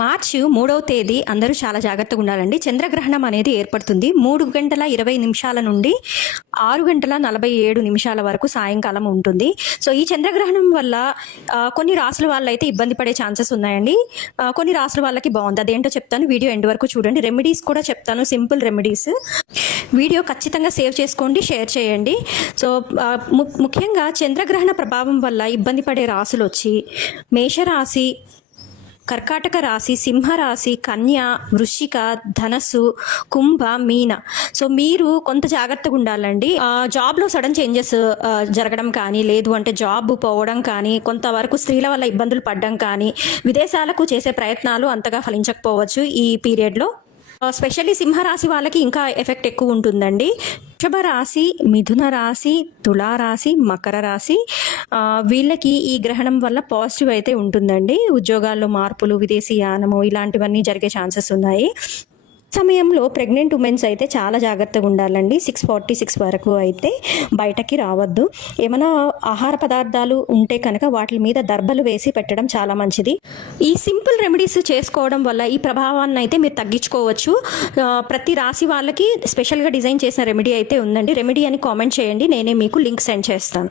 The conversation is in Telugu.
మార్చి 3వ తేదీ అందరూ చాలా జాగ్రత్తగా ఉండాలండి. చంద్రగ్రహణం అనేది ఏర్పడుతుంది 3:20 నుండి 6:47 వరకు సాయంకాలం ఉంటుంది. సో ఈ చంద్రగ్రహణం వల్ల కొన్ని రాసుల వాళ్ళైతే ఇబ్బంది పడే ఛాన్సెస్ ఉన్నాయండి. కొన్ని రాసుల వాళ్ళకి బాగుంది. అదేంటో చెప్తాను, వీడియో ఎండ్ వరకు చూడండి. రెమెడీస్ కూడా చెప్తాను, సింపుల్ రెమెడీస్. వీడియో ఖచ్చితంగా సేవ్ చేసుకోండి, షేర్ చేయండి. సో ముఖ్యంగా చంద్రగ్రహణ ప్రభావం వల్ల ఇబ్బంది పడే రాసులు వచ్చి మేషరాశి, కర్కాటక రాశి, సింహరాశి, కన్య, వృశ్చిక, ధనస్సు, కుంభ, మీన. సో మీరు కొంత జాగ్రత్తగా ఉండాలండి. జాబ్లో సడన్ చేంజెస్ జరగడం కానీ, లేదు అంటే జాబ్ పోవడం కానీ, కొంతవరకు స్త్రీల వల్ల ఇబ్బందులు పడడం కానీ, విదేశాలకు చేసే ప్రయత్నాలు అంతగా ఫలించకపోవచ్చు ఈ పీరియడ్లో. స్పెషల్లీ సింహరాశి వాళ్ళకి ఇంకా ఎఫెక్ట్ ఎక్కువ ఉంటుందండి. వృషభ రాశి, మిథున రాశి, తులారాశి, మకర రాశి వీళ్ళకి ఈ గ్రహణం వల్ల పాజిటివ్ అయితే ఉంటుందండి. ఉద్యోగాల్లో మార్పులు, విదేశీయానము ఇలాంటివన్నీ జరిగే ఛాన్సెస్ ఉన్నాయి. సమయంలో ప్రెగ్నెంట్ ఉమెన్స్ అయితే చాలా జాగ్రత్తగా ఉండాలండి. 6:46 వరకు అయితే బయటకి రావద్దు. ఏమైనా ఆహార పదార్థాలు ఉంటే కనుక వాటి మీద దర్బలు వేసి పెట్టడం చాలా మంచిది. ఈ సింపుల్ రెమెడీస్ చేసుకోవడం వల్ల ఈ ప్రభావాన్ని అయితే మీరు తగ్గించుకోవచ్చు. ప్రతి రాశి వాళ్ళకి స్పెషల్గా డిజైన్ చేసిన రెమెడీ అయితే ఉందండి. రెమెడీ అని కామెంట్ చేయండి, నేనే మీకు లింక్ సెండ్ చేస్తాను.